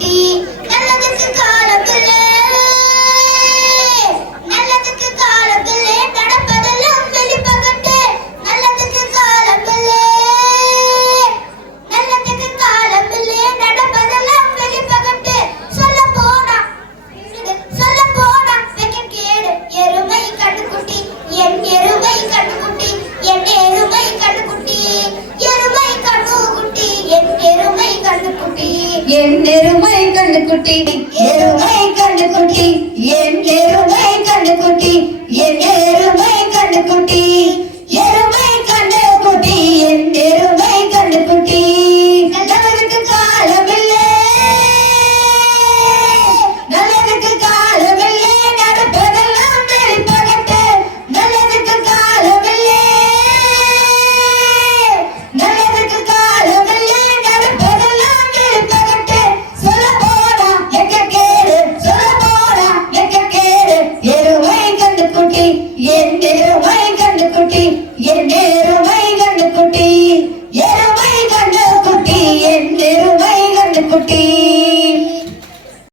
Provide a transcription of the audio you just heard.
一 எருமை கண்ணு குட்டி எருமை கண்ணு குட்டி என் எருமை கண்ணு குட்டி என் என் நேரம் கண்டு குட்டி என் நேரம்